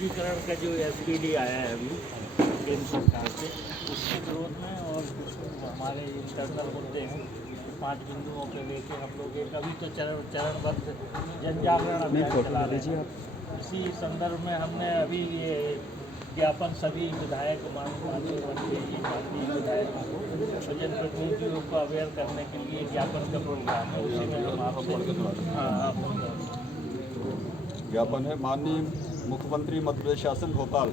निजीकरण का जो एसपीडी आया है अभी केंद्र सरकार से, उसके विरोध में और कुछ हमारे इंटरनल मुद्दे हैं, 5 बिंदुओं पे लेके हम लोग एक अभी तो चरणबद्ध जन जागरण अभियान चला रहे हैं। इसी संदर्भ में हमने अभी ये ज्ञापन सभी विधायक माननीय विधायकों को और जनप्रतिनिधियों को अवेयर करने के लिए ज्ञापन का प्रोग्राम है, उसी में हम आपसे ज्ञापन है। माननीय मुख्यमंत्री मध्य प्रदेश शासन भोपाल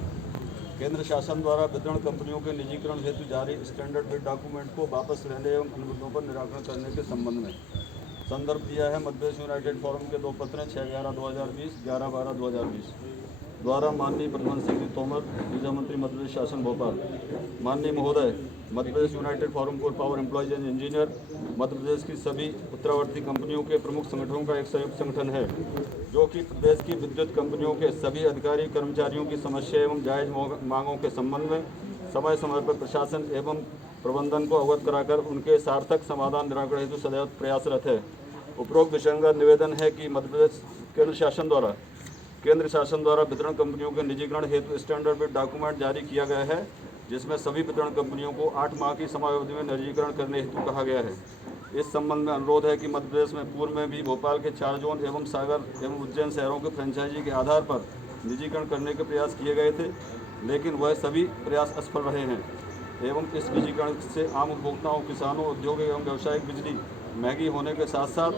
केंद्र शासन द्वारा वितरण कंपनियों के निजीकरण हेतु जारी स्टैंडर्ड बिड डॉक्यूमेंट को वापस लेने एवं अनुबंधों पर निराकरण करने के संबंध में संदर्भ दिया है मध्य प्रदेश यूनाइटेड फोरम के 2 पत्र 6/11/2020, 11/12/2020 द्वारा माननीय प्रद्युम्न सिंह तोमर, ऊर्जा मंत्री मध्य प्रदेश शासन भोपाल। माननीय महोदय, Madhya Pradesh united forum for power employees and engineer Madhya Pradesh की सभी उत्तरावर्ती कंपनियों के प्रमुख संगठनों का एक संयुक्त संगठन है, जो कि प्रदेश की विद्युत कंपनियों के सभी अधिकारी कर्मचारियों की समस्या एवं जायज मांगों के संबंध में समय समय पर प्रशासन एवं प्रबंधन को अवगत कराकर उनके सार्थक समाधान निराकरण हेतु सदैव प्रयासरत है। उपरोक्त विषयों का निवेदन है कि मध्य प्रदेश केंद्र शासन द्वारा वितरण कंपनियों के निजीकरण हेतु स्टैंडर्ड बिड डॉक्यूमेंट जारी किया गया है, जिसमें सभी वितरण कंपनियों को 8 माह की समयावधि में निजीकरण करने हेतु कहा गया है। इस संबंध में अनुरोध है कि मध्य प्रदेश में पूर्व में भी भोपाल के 4 जोन एवं सागर एवं उज्जैन शहरों के फ्रेंचाइजी के आधार पर निजीकरण करने के प्रयास किए गए थे, लेकिन वह सभी प्रयास असफल रहे हैं एवं इस निजीकरण से आम उपभोक्ताओं, किसानों, उद्योग एवं व्यावसायिक बिजली महंगी होने के साथ साथ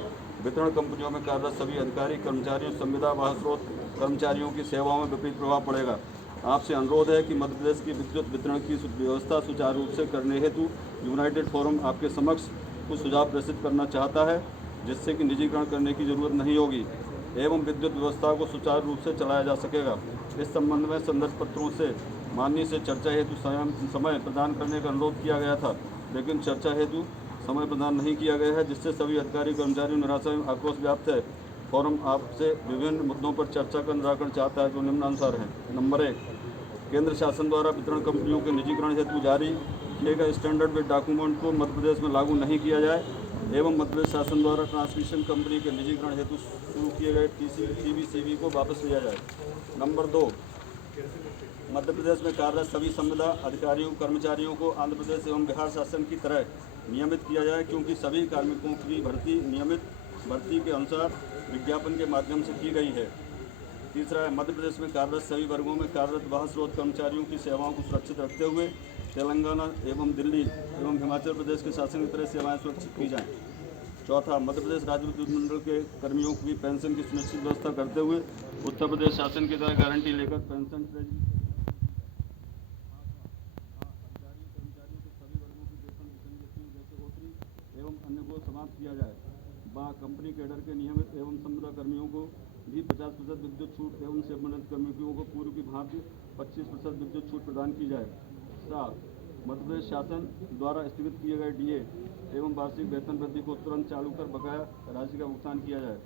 वितरण कंपनियों में कार्यरत सभी अधिकारी, कर्मचारियों, संविदा वाहक स्रोत कर्मचारियों की सेवाओं में विपरीत प्रभाव पड़ेगा। आपसे अनुरोध है कि मध्य प्रदेश की विद्युत वितरण की व्यवस्था सुचारू रूप से करने हेतु यूनाइटेड फोरम आपके समक्ष कुछ सुझाव प्रेषित करना चाहता है, जिससे कि निजीकरण करने की जरूरत नहीं होगी एवं विद्युत व्यवस्था को सुचारू रूप से चलाया जा सकेगा। इस संबंध में संदर्भ पत्रों से माननीय से चर्चा हेतु समय प्रदान करने का अनुरोध किया गया था, लेकिन चर्चा हेतु समय प्रदान नहीं किया गया है, जिससे सभी अधिकारी कर्मचारियों निराशा एवं आक्रोश व्याप्त है। फोरम आपसे विभिन्न मुद्दों पर चर्चा का निराकरण चाहता है, जो निम्नानुसार हैं। नंबर 1, केंद्र शासन द्वारा वितरण कंपनियों के निजीकरण हेतु जारी किए गए स्टैंडर्ड बिड डॉक्यूमेंट को मध्य प्रदेश में लागू नहीं किया जाए एवं मध्य प्रदेश शासन द्वारा ट्रांसमिशन कंपनी के निजीकरण हेतु शुरू किए गए TBCB को वापस लिया जाए। नंबर 2, मध्य प्रदेश में कार्यरत सभी संविदा अधिकारियों, कर्मचारियों को आंध्र प्रदेश एवं बिहार शासन की तरह नियमित किया जाए, क्योंकि सभी कार्मिकों की भर्ती नियमित भर्ती के अनुसार विज्ञापन के माध्यम से की गई है। तीसरा है, मध्य प्रदेश में कार्यरत सभी वर्गों में कार्यरत वाहक स्रोत कर्मचारियों की सेवाओं को सुरक्षित रखते हुए तेलंगाना एवं दिल्ली एवं हिमाचल प्रदेश के शासन की तरह सेवाएं सुरक्षित की जाएं। चौथा, मध्य प्रदेश राज्य विद्युत मंडल के कर्मियों की पेंशन की सुनिश्चित व्यवस्था करते हुए उत्तर प्रदेश शासन की तरह गारंटी लेकर पेंशन एवं अन्य को समाप्त किया जाए। कंपनी कैडर के नियमित एवं संविदा कर्मियों को भी 50% विद्युत छूट एवं सेवानिवृत्त कर्मियों को पूर्व की भांति 25% विद्युत छूट प्रदान की जाए। 7, मध्य प्रदेश शासन द्वारा स्थगित किए गए DA एवं वार्षिक वेतन वृद्धि को तुरंत चालू कर बकाया राशि का भुगतान किया जाए।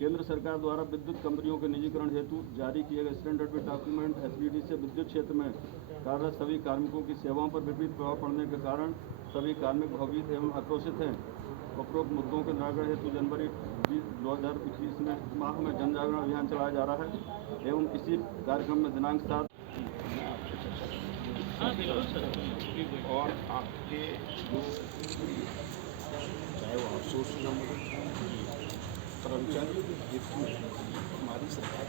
केंद्र सरकार द्वारा विद्युत कंपनियों के निजीकरण हेतु जारी किए गए स्टैंडर्ड बिड डॉक्यूमेंट SBD से विद्युत क्षेत्र में कार्यरत सभी कार्मिकों की सेवाओं पर विपरीत प्रभाव पड़ने के कारण सभी कार्मिक भयभीत एवं आक्रोशित हैं। उपरोक्त मुद्दों के निराकरण हेतु जनवरी 2021 माह में जन जागरण अभियान चलाया जा रहा है एवं इसी कार्यक्रम में दिनांक 7 और आपके जो चाहे वो आउटसोर्सिंग कर्मचारी हमारी सरकार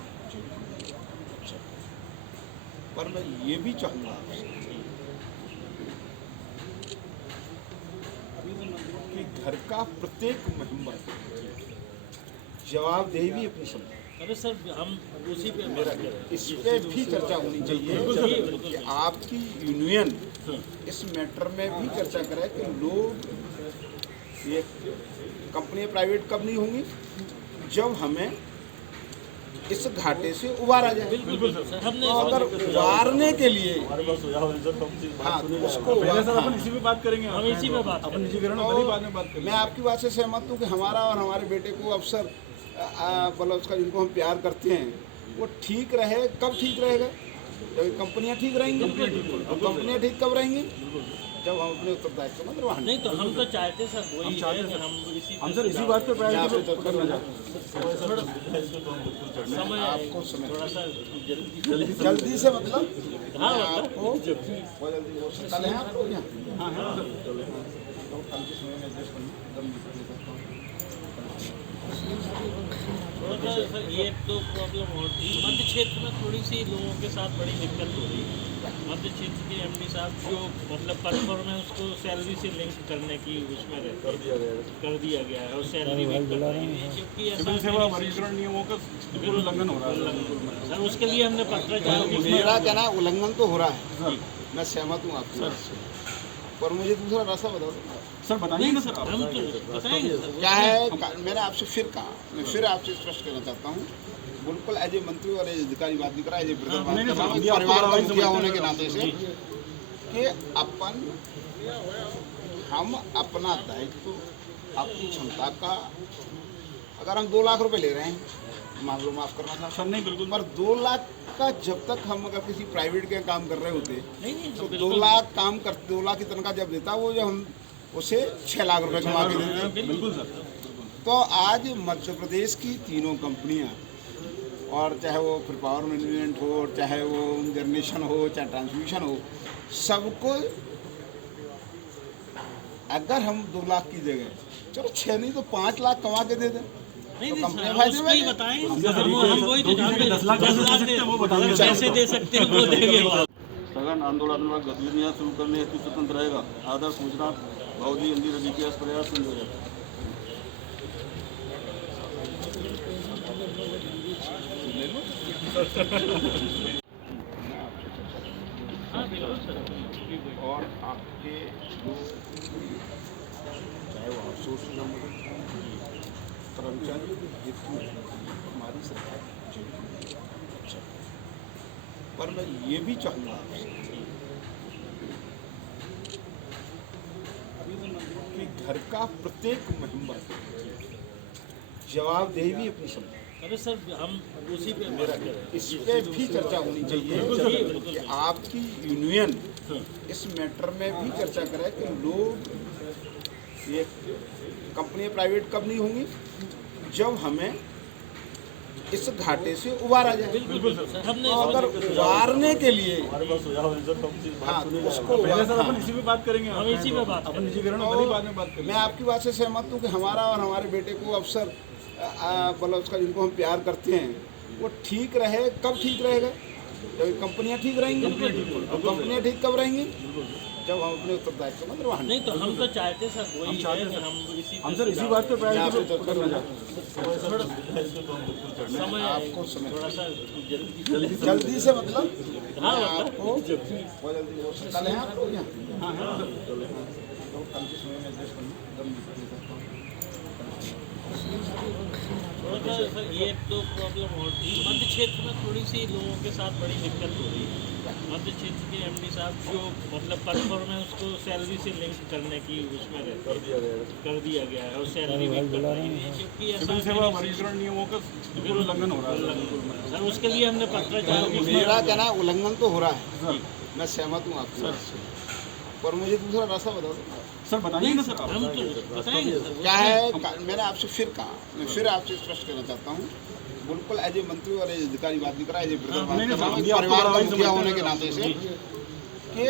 पर मैं ये भी चाहूँगा आपसे कि घर का प्रत्येक मेंबर जवाबदेही भी अपनी समझे। अरे सर, हम उसी पे मेरा इस पे भी चर्चा होनी चाहिए कि आपकी यूनियन इस मैटर में भी चर्चा करे कि लोग ये कंपनियां प्राइवेट कब नहीं होंगी जब हमें इस घाटे से उबारा जाए। तो अगर उबारने के लिए हाँ तो उसको इसी पे बात करेंगे, हम इसी पे बात अपन निजीकरण वाली बाद में बात करेंगे। मैं आपकी बात से सहमत हूँ कि हमारा और हमारे बेटे को अवसर मतलब उसका जिनको हम प्यार करते हैं वो ठीक रहे। कब ठीक रहेगा जब कंपनियां ठीक रहेंगी। और कंपनियां ठीक कब रहेंगी? जब हम अपने उत्तरदायित्व में निर्वहन नहीं तो हम तो चाहते सर वही है कि हम हम सर इसी बात पे प्रायोरिटी पे करना समय आपको समय थोड़ा सा जल्दी जल्दी से मतलब हाँ, मैं मतलब आपको बहुत जल्दी वो कल है आप लोग यहाँ? तो कल के समय में एडजस्ट करना थोड़ा सा सर ये तो प्रॉब्लम होती है मध्य क्षेत्र में थोड़ी सी लोगों के साथ बड़ी दिक्कत हो रही है। मध्य क्षेत्र के एमडी साहब जो मतलब कन्फर्म है उसको सैलरी से लिंक करने की उसमें रहते कर दिया गया है और सैलरी भी कर रही है क्योंकि सिविल सेवा वर्गीकरण नियमों का बिल्कुल उल्लंघन हो रहा है। सर उसके लिए हमने पत्राचार मेरा कहना है उल्लंघन तो हो रहा है, मैं सहमत हूँ आपकी बात से, पर मुझे दूसरा रास्ता बता दो सर बताइए ना सर आप। हम तो बताएंगे सर क्या है। मैंने आपसे फिर कहा, मैं फिर आपसे स्पष्ट करना चाहता हूँ, बिल्कुल एज ए मंत्री और एज अधिकारी बात नहीं करा, एज ए ब्रदर बात कर रहा हूँ, परिवार का मुखिया होने के नाते से कि हम अपना दायित्व अपनी क्षमता का, अगर हम 2 लाख रुपए ले रहे हैं मान लो, माफ करना था सर नहीं बिल्कुल पर 2 लाख का जब तक हम अगर किसी प्राइवेट के काम कर रहे होते नहीं तो 2 लाख काम कर 2 लाख की तनख्वाह जब देता वो जो हम उसे 6 लाख रुपए कमा के देते। बिल्कुल सर। तो आज मध्य प्रदेश की तीनों कंपनियां, और चाहे वो पावर मैनेजमेंट हो, चाहे वो जनरेशन हो, चाहे ट्रांसमिशन हो, सबको अगर हम 2 लाख की जगह चलो 6 नहीं तो 5 लाख कमा के दे दें नहीं तो नहीं कंपनियां सर फायदे उसको में ही हैं। बताएंगे सर हम वही तो जानते 10 लाख दे वो बताएंगे कैसे दे सकते हैं वो देंगे स्थगन आंदोलनात्मक गतिविधियां शुरू करने हेतु स्वतंत्र रहेगा। आदर्श सूचना बहुदी हिंदी रवि के प्रयास संयोजक। हाँ बिल्कुल सर और आपके जो चाहे वो आउटसोर्स कर्मचारी हमारी सरकार अच्छा। पर मैं ये भी चाहूँगा आपसे कि घर का प्रत्येक मेंबर जवाबदेही भी अपनी समझे। अरे सर हम उसी पे इस पे भी चर्चा होनी चाहिए कि आपकी यूनियन इस मैटर में भी चर्चा करे कि लोग ये कंपनी प्राइवेट कब नहीं होंगी जब हमें इस घाटे से उबारा जाए। हमने तो अगर उबारने के लिए हाँ तो उसको पहले सर अपन हाँ, इसी पे बात करेंगे। हम इसी पे बात अपन निजीकरण वाली बाद में बात करेंगे। मैं आपकी बात से सहमत हूँ कि हमारा और हमारे बेटे को अवसर मतलब उसका जिनको हम प्यार करते हैं वो ठीक रहे। कब ठीक रहेगा? जब कंपनियां ठीक रहेंगी। और कंपनियां ठीक कब रहेंगी? जब हम अपने उत्तरदायित्व में निर्वहन। नहीं तो हम तो चाहते सर वही है कि हम सर इसी बात पे प्रायोरिटी पे करना चाहते समय आपको समय थोड़ा सा जल्दी से मतलब हाँ, मैं मतलब आपको बहुत जल्दी वो कल है आप लोग यहाँ? तो कल के समय में एडजस्ट करना थोड़ा सा सर ये तो प्रॉब्लम होती है मध्य क्षेत्र में थोड़ी सी लोगों के साथ बड़ी दिक्कत हो रही है। मध्य क्षेत्र के एमडी साहब जो मतलब कन्फर्म है उसको सैलरी से लिंक करने की उसमें रहते कर दिया गया है और सैलरी भी कर रही है क्योंकि सिविल सेवा वर्गीकरण नियमों का बिल्कुल उल्लंघन हो रहा है। सर उसके लिए हमने पत्राचार मेरा कहना है उल्लंघन तो हो रहा है, मैं सहमत हूँ आपकी बात से, पर मुझे दूसरा रास्ता बता दो सर बताइए ना सर आप। हम तो बताएंगे सर क्या है। मैंने आपसे फिर कहा, मैं फिर आपसे स्पष्ट करना चाहता हूँ, बिल्कुल एज ए मंत्री और एज अधिकारी बात नहीं करा, एज ए ब्रदर बात कर रहा हूँ, परिवार का मुखिया होने के नाते से कि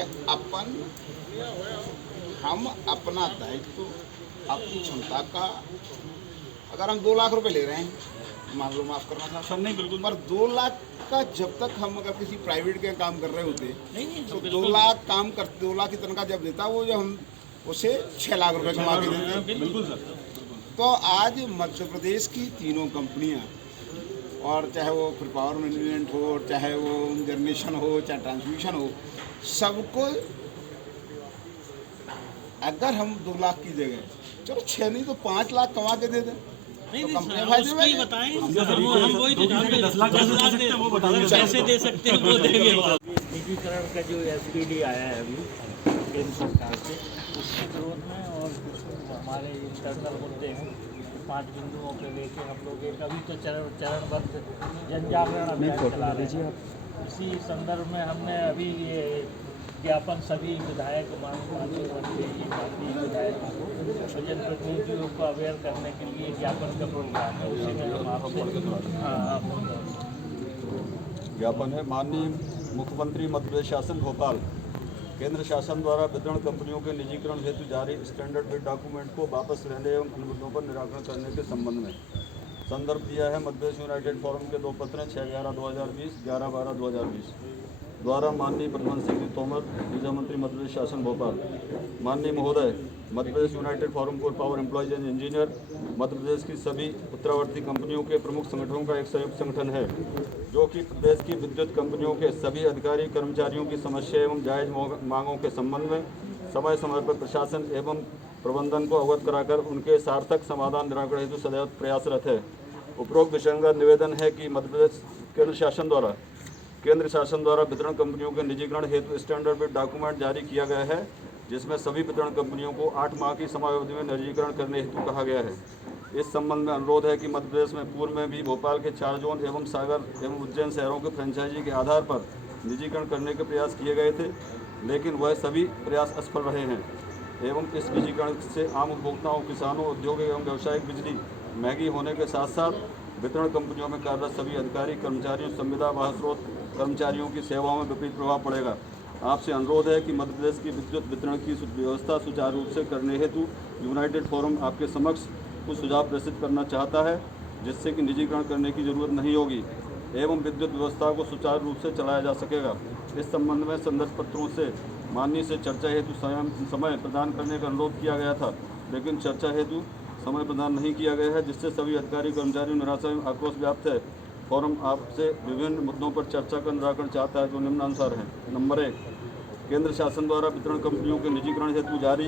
हम अपना दायित्व अपनी क्षमता का, अगर हम 2 लाख रुपए ले रहे हैं मान लो, माफ करना था सर नहीं बिल्कुल। पर 2 लाख का जब तक हम अगर किसी प्राइवेट के काम कर रहे होते नहीं तो 2 लाख काम कर 2 लाख की तनख्वाह जब देता वो जो हम उसे 6 लाख रुपए कमा के देते। बिल्कुल सर। तो आज मध्य प्रदेश की तीनों कंपनियां, और चाहे वो पावर मैनेजमेंट हो, चाहे वो जनरेशन हो, चाहे ट्रांसमिशन हो, सबको अगर हम 2 लाख की जगह चलो 6 नहीं तो 5 लाख कमा के दे दें नहीं तो नहीं कंपनियां सर फायदे उसको में ही हैं। बताएंगे हम वही तो जानते 10 लाख दे वो बताएंगे। कैसे दे सकते हैं वो देंगे निजीकरण का जो एसपीडी आया है अभी केंद्र सरकार से उसके विरोध में और कुछ हमारे इंटरनल मुद्दे हैं 5 बिंदुओं पे लेके हम लोग एक अभी तो चरणबद्ध जन जागरण अभियान चला रहे हैं इसी संदर्भ में हमने अभी ये ज्ञापन सभी विधायक माननीय विधायकों को जनप्रतिनिधियों को अवेयर करने के लिए ज्ञापन का प्रोग्राम है, उसी में हम आपसे ज्ञापन है। माननीय मुख्यमंत्री मध्य प्रदेश शासन भोपाल, केंद्र शासन द्वारा वितरण कंपनियों के निजीकरण हेतु जारी स्टैंडर्ड बिड डॉक्यूमेंट को वापस लेने एवं अनुबंधों पर निराकरण करने के संबंध में संदर्भ दिया है मध्य प्रदेश यूनाइटेड फोरम के 2 पत्र 6/11/2020, 11/12/2020 द्वारा माननीय प्रधान सेक्रेटरी तोमर, ऊर्जा मंत्री मध्य प्रदेश शासन भोपाल। माननीय महोदय, Madhya Pradesh united forum for power employees and engineer Madhya Pradesh की सभी उत्तरावर्ती कंपनियों के प्रमुख संगठनों का एक संयुक्त संगठन है, जो कि प्रदेश की विद्युत कंपनियों के सभी अधिकारी कर्मचारियों की समस्या एवं जायज मांगों के संबंध में समय समय पर प्रशासन एवं प्रबंधन को अवगत कराकर उनके सार्थक समाधान निराकरण हेतु सदैव प्रयासरत है। उपरोक्त विषयों का निवेदन है कि मध्य प्रदेश केंद्र शासन द्वारा वितरण कंपनियों के निजीकरण हेतु स्टैंडर्ड बिड डॉक्यूमेंट जारी किया गया है, जिसमें सभी वितरण कंपनियों को 8 माह की समयावधि में निजीकरण करने हेतु कहा गया है। इस संबंध में अनुरोध है कि मध्य प्रदेश में पूर्व में भी भोपाल के 4 जोन एवं सागर एवं उज्जैन शहरों के फ्रेंचाइजी के आधार पर निजीकरण करने के प्रयास किए गए थे, लेकिन वह सभी प्रयास असफल रहे हैं एवं इस निजीकरण से आम उपभोक्ताओं, किसानों, उद्योग एवं व्यावसायिक बिजली महंगी होने के साथ साथ वितरण कंपनियों में कार्यरत सभी अधिकारी, कर्मचारियों, संविदा वाह स्रोत कर्मचारियों की सेवाओं में विपरीत प्रभाव पड़ेगा। आपसे अनुरोध है कि मध्य प्रदेश की विद्युत वितरण की व्यवस्था सुचारू रूप से करने हेतु यूनाइटेड फोरम आपके समक्ष कुछ सुझाव प्रेषित करना चाहता है, जिससे कि निजीकरण करने की जरूरत नहीं होगी एवं विद्युत व्यवस्था को सुचारू रूप से चलाया जा सकेगा। इस संबंध में संदर्भ पत्रों से माननीय से चर्चा हेतु समय प्रदान करने का अनुरोध किया गया था, लेकिन चर्चा हेतु समय प्रदान नहीं किया गया है, जिससे सभी अधिकारी कर्मचारियों निराशा एवं आक्रोश व्याप्त है। फोरम आपसे विभिन्न मुद्दों पर चर्चा का निराकरण चाहता है, जो निम्नानुसार हैं। नंबर 1, केंद्र शासन द्वारा वितरण कंपनियों के निजीकरण हेतु जारी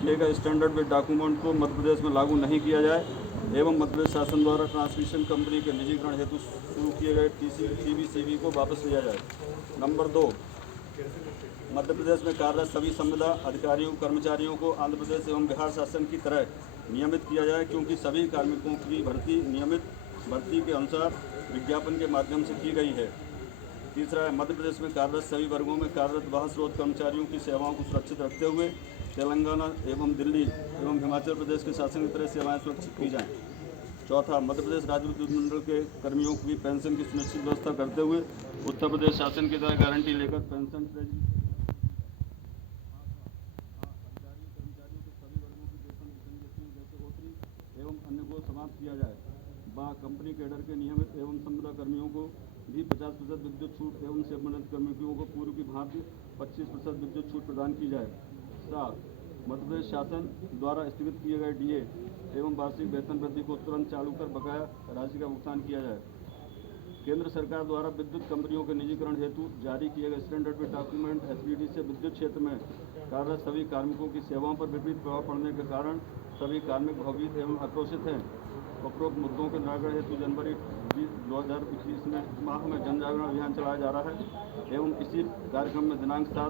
किए गए स्टैंडर्ड बिड डॉक्यूमेंट को मध्य प्रदेश में लागू नहीं किया जाए एवं मध्य प्रदेश शासन द्वारा ट्रांसमिशन कंपनी के निजीकरण हेतु शुरू किए गए TBCB को वापस लिया जाए। नंबर 2, मध्य प्रदेश में कार्यरत सभी संविदा अधिकारियों, कर्मचारियों को आंध्र प्रदेश एवं बिहार शासन की तरह नियमित किया जाए, क्योंकि सभी कार्मिकों की भर्ती नियमित भर्ती के अनुसार विज्ञापन के माध्यम से की गई है। तीसरा है, मध्य प्रदेश में कार्यरत सभी वर्गों में कार्यरत वाह स्रोत कर्मचारियों की सेवाओं को सुरक्षित रखते हुए तेलंगाना एवं दिल्ली एवं हिमाचल प्रदेश के शासन की तरह सेवाएं सुरक्षित की जाएं। चौथा, मध्य प्रदेश राज्य विद्युत मंडल के कर्मियों की पेंशन की सुनिश्चित व्यवस्था करते हुए उत्तर प्रदेश शासन की तरह गारंटी लेकर पेंशन एवं अन्य को समाप्त किया जाए। कंपनी कैडर के नियमित एवं संविदा कर्मियों को भी 50% विद्युत छूट एवं सेवानिवृत्त कर्मियों को पूर्व की भांति 25% विद्युत छूट प्रदान की जाए। 7, मध्य प्रदेश शासन द्वारा स्थगित किए गए DA एवं वार्षिक वेतन वृद्धि को तुरंत चालू कर बकाया राशि का भुगतान किया जाए। केंद्र सरकार द्वारा विद्युत कंपनियों के निजीकरण हेतु जारी किए गए स्टैंडर्ड बिड डॉक्यूमेंट SPD से विद्युत क्षेत्र में कार्यरत सभी कार्मिकों की सेवाओं पर विपरीत प्रभाव पड़ने के कारण सभी कार्मिक भयभीत एवं आक्रोशित हैं। उपरोक्त मुद्दों के निराकरण हेतु जनवरी 2021 माह में जन जागरण अभियान चलाया जा रहा है एवं इसी कार्यक्रम में दिनांक 7